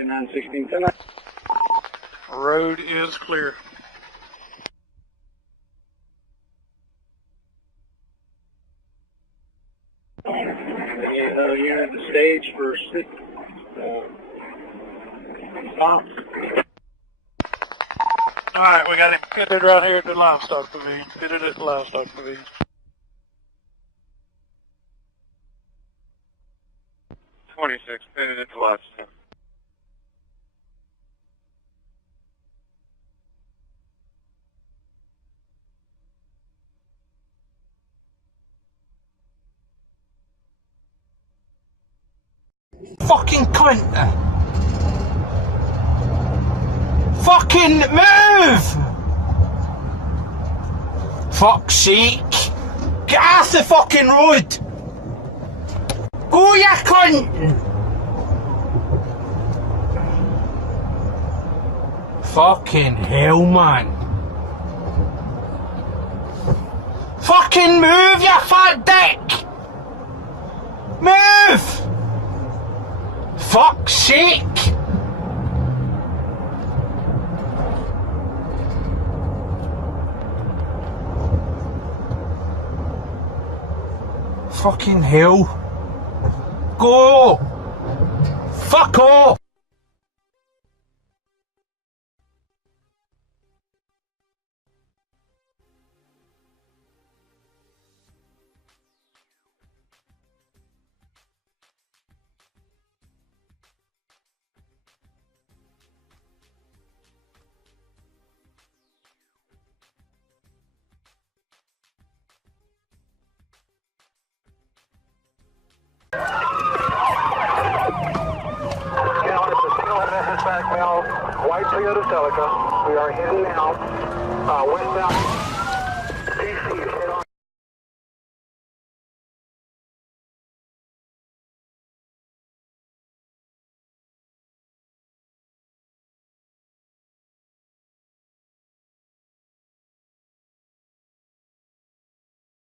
2916. Road is clear. You're at the stage for stop. Alright, we got him pitted right here at the livestock pavilion. Pitted at the livestock pavilion. 26, pitted at the livestock. Fucking cunt! Fucking move! Fuck's sake! Get off the fucking road! Go, you cunt! Fucking hell, man! Fucking move, you fat dick! Move! Fuck's sake! Fucking hell. Go! Fuck off! White Toyota Celica. We are heading now westbound.